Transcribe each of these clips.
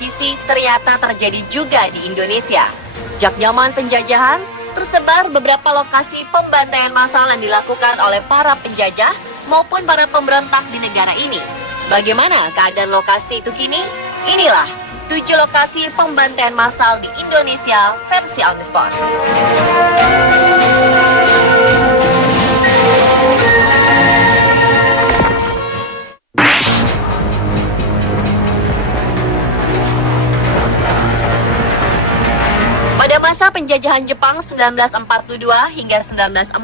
televisi ternyata terjadi juga di Indonesia. Sejak zaman penjajahan, tersebar beberapa lokasi pembantaian massal yang dilakukan oleh para penjajah maupun para pemberontak di negara ini. Bagaimana keadaan lokasi itu kini? Inilah 7 lokasi pembantaian massal di Indonesia versi on the spot. Pada masa penjajahan Jepang 1942 hingga 1945,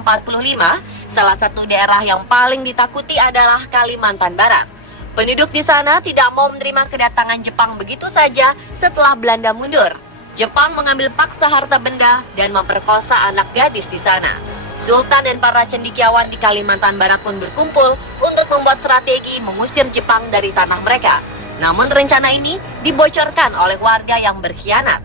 salah satu daerah yang paling ditakuti adalah Kalimantan Barat. Penduduk di sana tidak mau menerima kedatangan Jepang begitu saja setelah Belanda mundur. Jepang mengambil paksa harta benda dan memperkosa anak gadis di sana. Sultan dan para cendekiawan di Kalimantan Barat pun berkumpul untuk membuat strategi mengusir Jepang dari tanah mereka. Namun rencana ini dibocorkan oleh warga yang berkhianat.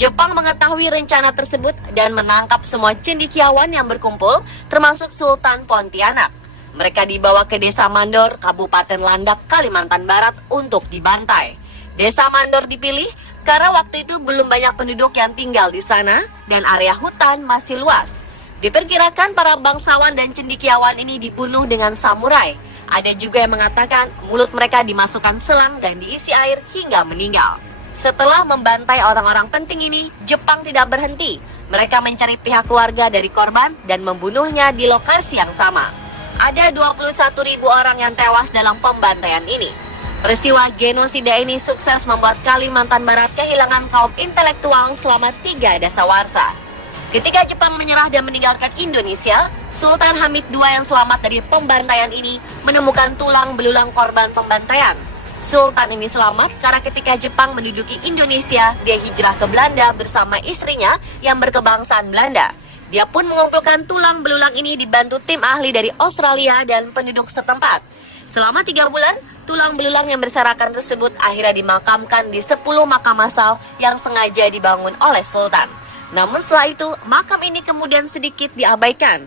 Jepang mengetahui rencana tersebut dan menangkap semua cendekiawan yang berkumpul, termasuk Sultan Pontianak. Mereka dibawa ke Desa Mandor, Kabupaten Landak, Kalimantan Barat untuk dibantai. Desa Mandor dipilih karena waktu itu belum banyak penduduk yang tinggal di sana dan area hutan masih luas. Diperkirakan para bangsawan dan cendekiawan ini dibunuh dengan samurai. Ada juga yang mengatakan mulut mereka dimasukkan selang dan diisi air hingga meninggal. Setelah membantai orang-orang penting ini, Jepang tidak berhenti. Mereka mencari pihak keluarga dari korban dan membunuhnya di lokasi yang sama. Ada 21.000 orang yang tewas dalam pembantaian ini. Peristiwa genosida ini sukses membuat Kalimantan Barat kehilangan kaum intelektual selama 3 dasawarsa. Ketika Jepang menyerah dan meninggalkan Indonesia, Sultan Hamid II yang selamat dari pembantaian ini menemukan tulang belulang korban pembantaian. Sultan ini selamat karena ketika Jepang menduduki Indonesia, dia hijrah ke Belanda bersama istrinya yang berkebangsaan Belanda. Dia pun mengumpulkan tulang belulang ini dibantu tim ahli dari Australia dan penduduk setempat. Selama 3 bulan, tulang belulang yang berserakan tersebut akhirnya dimakamkan di 10 makam massal yang sengaja dibangun oleh Sultan. Namun setelah itu, makam ini kemudian sedikit diabaikan.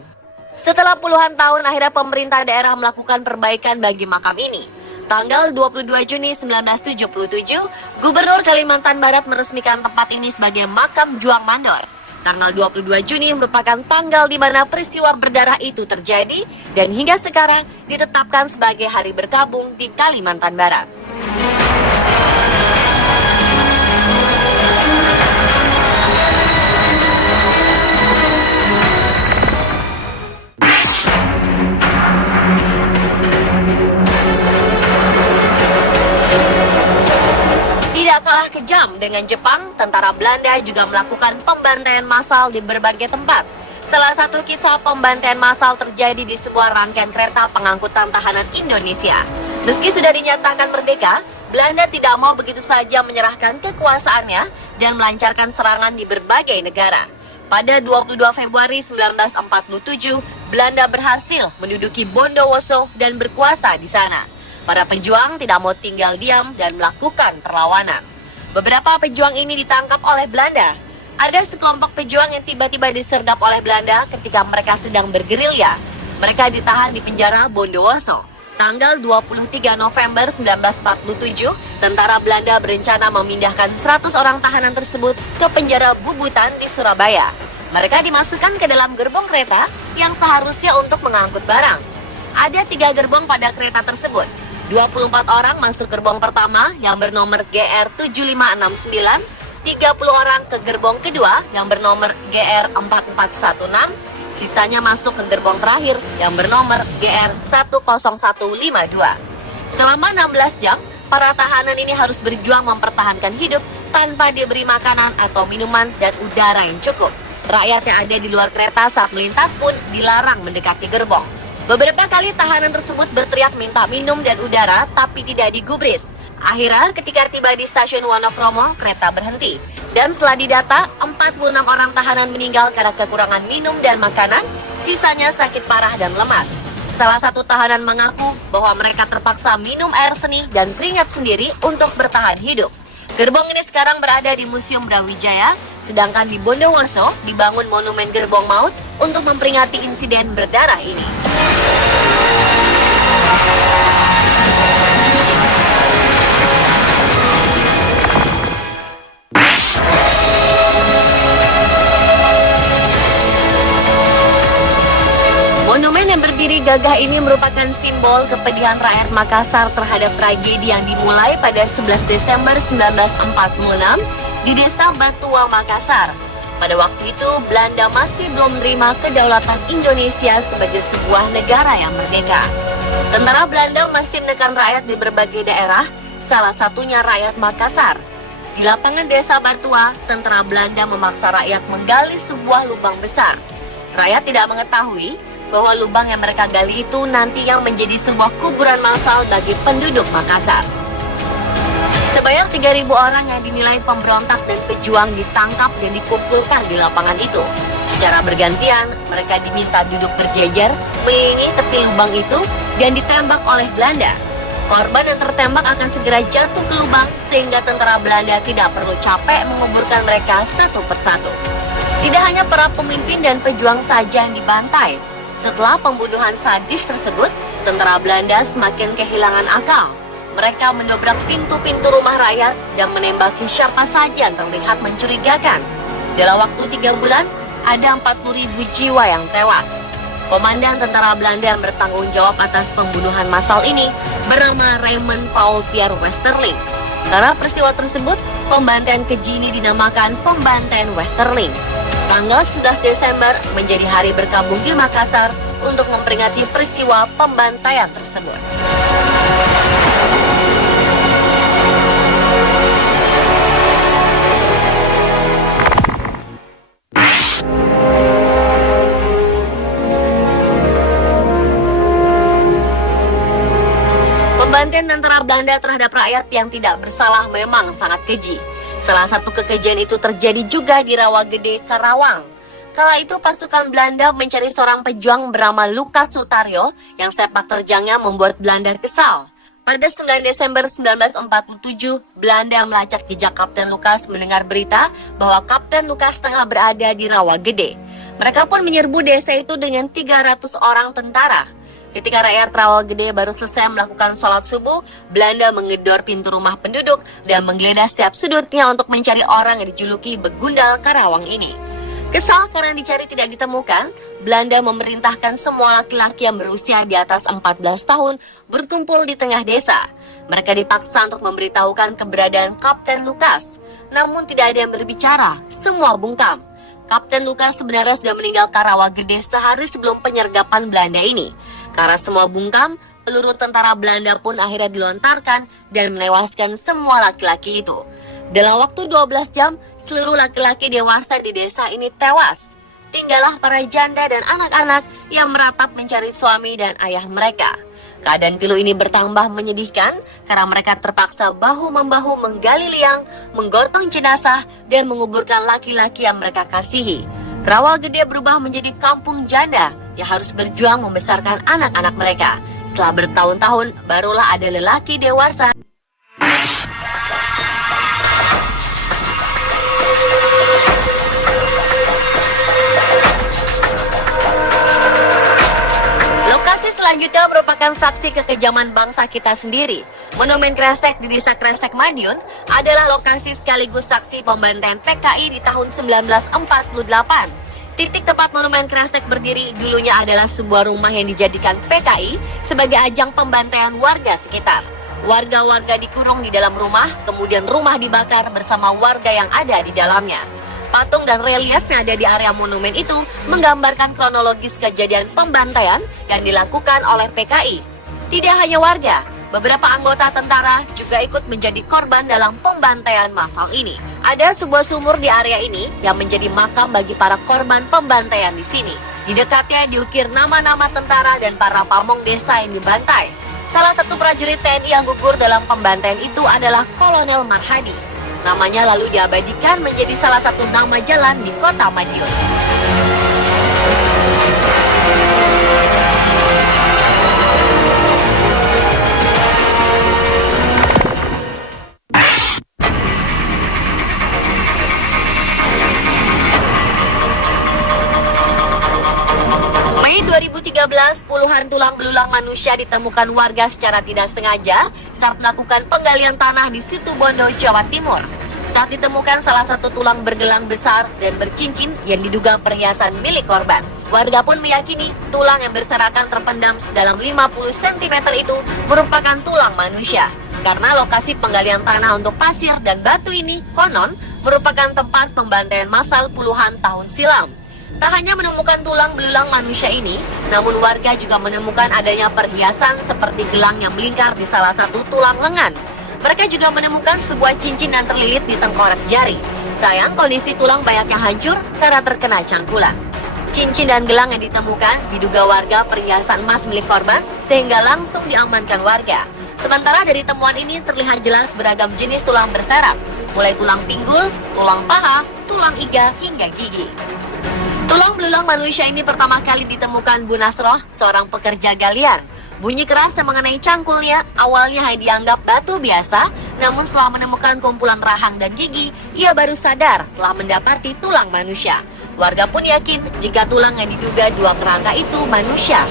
Setelah puluhan tahun, akhirnya pemerintah daerah melakukan perbaikan bagi makam ini. Tanggal 22 Juni 1977, Gubernur Kalimantan Barat meresmikan tempat ini sebagai makam Juang Mandor. Tanggal 22 Juni merupakan tanggal di mana peristiwa berdarah itu terjadi dan hingga sekarang ditetapkan sebagai hari berkabung di Kalimantan Barat. Tidak kalah kejam dengan Jepang, tentara Belanda juga melakukan pembantaian massal di berbagai tempat. Salah satu kisah pembantaian massal terjadi di sebuah rangkaian kereta pengangkutan tahanan Indonesia. Meski sudah dinyatakan merdeka, Belanda tidak mau begitu saja menyerahkan kekuasaannya dan melancarkan serangan di berbagai negara. Pada 22 Februari 1947, Belanda berhasil menduduki Bondowoso dan berkuasa di sana. Para pejuang tidak mau tinggal diam dan melakukan perlawanan. Beberapa pejuang ini ditangkap oleh Belanda. Ada sekelompok pejuang yang tiba-tiba disergap oleh Belanda ketika mereka sedang bergerilya. Mereka ditahan di penjara Bondowoso. Tanggal 23 November 1947, tentara Belanda berencana memindahkan 100 orang tahanan tersebut ke penjara Bubutan di Surabaya. Mereka dimasukkan ke dalam gerbong kereta yang seharusnya untuk mengangkut barang. Ada 3 gerbong pada kereta tersebut. 24 orang masuk gerbong pertama yang bernomor GR7569, 30 orang ke gerbong kedua yang bernomor GR4416, sisanya masuk ke gerbong terakhir yang bernomor GR10152. Selama 16 jam, para tahanan ini harus berjuang mempertahankan hidup tanpa diberi makanan atau minuman dan udara yang cukup. Rakyat yang ada di luar kereta saat melintas pun dilarang mendekati gerbong. Beberapa kali tahanan tersebut berteriak minta minum dan udara, tapi tidak digubris. Akhirnya, ketika tiba di stasiun Wonokromo, kereta berhenti. Dan setelah didata, 46 orang tahanan meninggal karena kekurangan minum dan makanan, sisanya sakit parah dan lemas. Salah satu tahanan mengaku bahwa mereka terpaksa minum air seni dan keringat sendiri untuk bertahan hidup. Gerbong ini sekarang berada di Museum Brawijaya, sedangkan di Bondowoso dibangun monumen gerbong maut untuk memperingati insiden berdarah ini. berdiri gagah ini merupakan simbol kepedihan rakyat Makassar terhadap tragedi yang dimulai pada 11 Desember 1946 di Desa Batua, Makassar. Pada waktu itu, Belanda masih belum menerima kedaulatan Indonesia sebagai sebuah negara yang merdeka. Tentara Belanda masih menekan rakyat di berbagai daerah, salah satunya rakyat Makassar. Di lapangan Desa Batua, tentara Belanda memaksa rakyat menggali sebuah lubang besar. Rakyat tidak mengetahui bahwa lubang yang mereka gali itu nanti yang menjadi sebuah kuburan massal bagi penduduk Makassar. Sebanyak 3.000 orang yang dinilai pemberontak dan pejuang ditangkap dan dikumpulkan di lapangan itu. Secara bergantian, mereka diminta duduk berjejer mengelilingi tepi lubang itu dan ditembak oleh Belanda. Korban yang tertembak akan segera jatuh ke lubang sehingga tentara Belanda tidak perlu capek menguburkan mereka satu persatu. Tidak hanya para pemimpin dan pejuang saja yang dibantai. Setelah pembunuhan sadis tersebut, tentara Belanda semakin kehilangan akal. Mereka mendobrak pintu-pintu rumah rakyat dan menembaki siapa saja yang terlihat mencurigakan. Dalam waktu 3 bulan, ada 40.000 jiwa yang tewas. Komandan tentara Belanda yang bertanggung jawab atas pembunuhan massal ini bernama Raymond Paul Pierre Westerling. Karena peristiwa tersebut, pembantaian keji ini dinamakan pembantaian Westerling. Tanggal 11 Desember menjadi hari berkabung di Makassar untuk memperingati peristiwa pembantaian tersebut. Pembantaian tentara Belanda terhadap rakyat yang tidak bersalah memang sangat keji. Salah satu kekejian itu terjadi juga di Rawagede, Karawang. Kala itu pasukan Belanda mencari seorang pejuang bernama Lukas Sutaryo yang sepak terjangnya membuat Belanda kesal. Pada 9 Desember 1947, Belanda melacak jejak Kapten Lukas mendengar berita bahwa Kapten Lukas tengah berada di Rawagede. Mereka pun menyerbu desa itu dengan 300 orang tentara. Ketika rakyat Rawagede baru selesai melakukan sholat subuh, Belanda menggedor pintu rumah penduduk dan menggeledah setiap sudutnya untuk mencari orang yang dijuluki Begundal Karawang ini. Kesal karena dicari tidak ditemukan, Belanda memerintahkan semua laki-laki yang berusia di atas 14 tahun berkumpul di tengah desa. Mereka dipaksa untuk memberitahukan keberadaan Kapten Lukas. Namun tidak ada yang berbicara, semua bungkam. Kapten Lukas sebenarnya sudah meninggal Rawagede sehari sebelum penyergapan Belanda ini. Karena semua bungkam, peluru tentara Belanda pun akhirnya dilontarkan dan menewaskan semua laki-laki itu. Dalam waktu 12 jam, seluruh laki-laki dewasa di desa ini tewas. Tinggallah para janda dan anak-anak yang meratap mencari suami dan ayah mereka. Keadaan pilu ini bertambah menyedihkan karena mereka terpaksa bahu-membahu menggali liang, menggotong jenazah, dan menguburkan laki-laki yang mereka kasihi. Rawagede berubah menjadi kampung janda yang harus berjuang membesarkan anak-anak mereka. Setelah bertahun-tahun, barulah ada lelaki dewasa. Lokasi selanjutnya merupakan saksi kekejaman bangsa kita sendiri. Monumen Kresek di Desa Kresek, Madiun adalah lokasi sekaligus saksi pembantaian PKI di tahun 1948. Titik tempat Monumen Kresek berdiri dulunya adalah sebuah rumah yang dijadikan PKI sebagai ajang pembantaian warga sekitar. Warga-warga dikurung di dalam rumah, kemudian rumah dibakar bersama warga yang ada di dalamnya. Patung dan relief yang ada di area monumen itu menggambarkan kronologis kejadian pembantaian yang dilakukan oleh PKI. Tidak hanya warga, beberapa anggota tentara juga ikut menjadi korban dalam pembantaian massal ini. Ada sebuah sumur di area ini yang menjadi makam bagi para korban pembantaian di sini. Di dekatnya diukir nama-nama tentara dan para pamong desa yang dibantai. Salah satu prajurit TNI yang gugur dalam pembantaian itu adalah Kolonel Marhadi. Namanya lalu diabadikan menjadi salah satu nama jalan di kota Madiun. Mei 2013, puluhan tulang belulang manusia ditemukan warga secara tidak sengaja saat melakukan penggalian tanah di Situbondo, Jawa Timur. Saat ditemukan salah satu tulang bergelang besar dan bercincin yang diduga perhiasan milik korban. Warga pun meyakini tulang yang berserakan terpendam sedalam 50 cm itu merupakan tulang manusia. Karena lokasi penggalian tanah untuk pasir dan batu ini konon merupakan tempat pembantaian massal puluhan tahun silam. Tak hanya menemukan tulang belulang manusia ini, namun warga juga menemukan adanya perhiasan seperti gelang yang melingkar di salah satu tulang lengan. Mereka juga menemukan sebuah cincin yang terlilit di tengkorak jari. Sayang, kondisi tulang banyak yang hancur karena terkena cangkulan. Cincin dan gelang yang ditemukan diduga warga perhiasan emas milik korban sehingga langsung diamankan warga. Sementara dari temuan ini terlihat jelas beragam jenis tulang berserap, mulai tulang pinggul, tulang paha, tulang iga hingga gigi. Tulang belulang manusia ini pertama kali ditemukan Bu Nasroh, seorang pekerja galian. Bunyi keras yang mengenai cangkulnya awalnya hanya dianggap batu biasa, namun setelah menemukan kumpulan rahang dan gigi, ia baru sadar telah mendapati tulang manusia. Warga pun yakin jika tulang yang diduga dua kerangka itu manusia.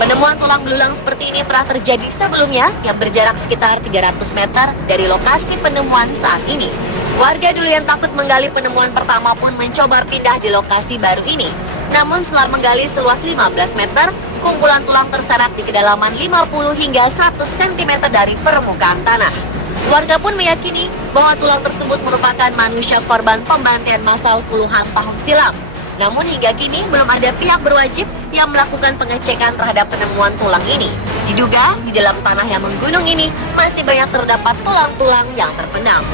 Penemuan tulang belulang seperti ini pernah terjadi sebelumnya yang berjarak sekitar 300 meter dari lokasi penemuan saat ini. Warga dulu yang takut menggali penemuan pertama pun mencoba pindah di lokasi baru ini. Namun setelah menggali seluas 15 meter, kumpulan tulang terserak di kedalaman 50 hingga 100 cm dari permukaan tanah. Warga pun meyakini bahwa tulang tersebut merupakan manusia korban pembantaian massal puluhan tahun silam. Namun hingga kini belum ada pihak berwajib yang melakukan pengecekan terhadap penemuan tulang ini. Diduga di dalam tanah yang menggunung ini masih banyak terdapat tulang-tulang yang terpendam.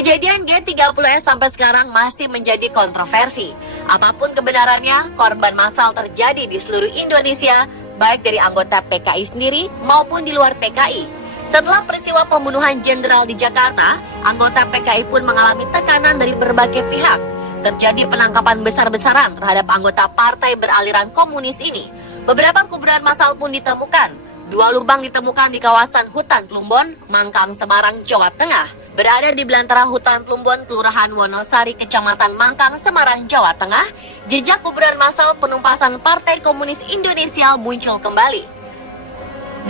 Kejadian G30S sampai sekarang masih menjadi kontroversi. Apapun kebenarannya, korban massal terjadi di seluruh Indonesia, baik dari anggota PKI sendiri maupun di luar PKI. Setelah peristiwa pembunuhan jenderal di Jakarta, anggota PKI pun mengalami tekanan dari berbagai pihak. Terjadi penangkapan besar-besaran terhadap anggota partai beraliran komunis ini. Beberapa kuburan massal pun ditemukan. 2 lubang ditemukan di kawasan hutan Plumbon, Mangkang, Semarang, Jawa Tengah. Berada di belantara hutan Plumbon, Kelurahan Wonosari, Kecamatan Mangkang, Semarang, Jawa Tengah, jejak kuburan massal penumpasan Partai Komunis Indonesia muncul kembali.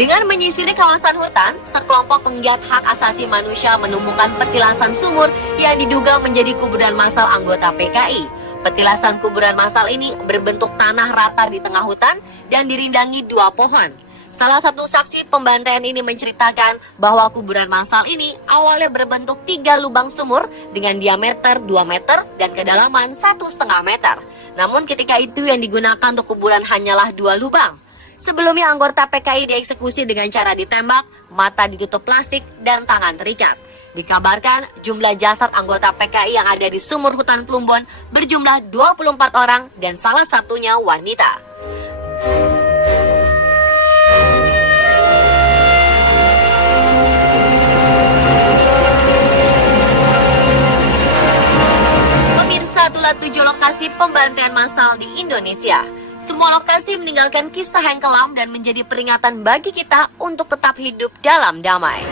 Dengan menyisiri kawasan hutan, sekelompok penggiat hak asasi manusia menemukan petilasan sumur yang diduga menjadi kuburan massal anggota PKI. Petilasan kuburan massal ini berbentuk tanah rata di tengah hutan dan dirindangi 2 pohon. Salah satu saksi pembantaian ini menceritakan bahwa kuburan massal ini awalnya berbentuk 3 lubang sumur dengan diameter 2 meter dan kedalaman 1,5 meter. Namun ketika itu yang digunakan untuk kuburan hanyalah 2 lubang. Sebelumnya anggota PKI dieksekusi dengan cara ditembak, mata ditutup plastik, dan tangan terikat. Dikabarkan jumlah jasad anggota PKI yang ada di sumur hutan Plumbon berjumlah 24 orang dan salah satunya wanita. Itulah 7 lokasi pembantaian massal di Indonesia. Semua lokasi meninggalkan kisah yang kelam dan menjadi peringatan bagi kita untuk tetap hidup dalam damai.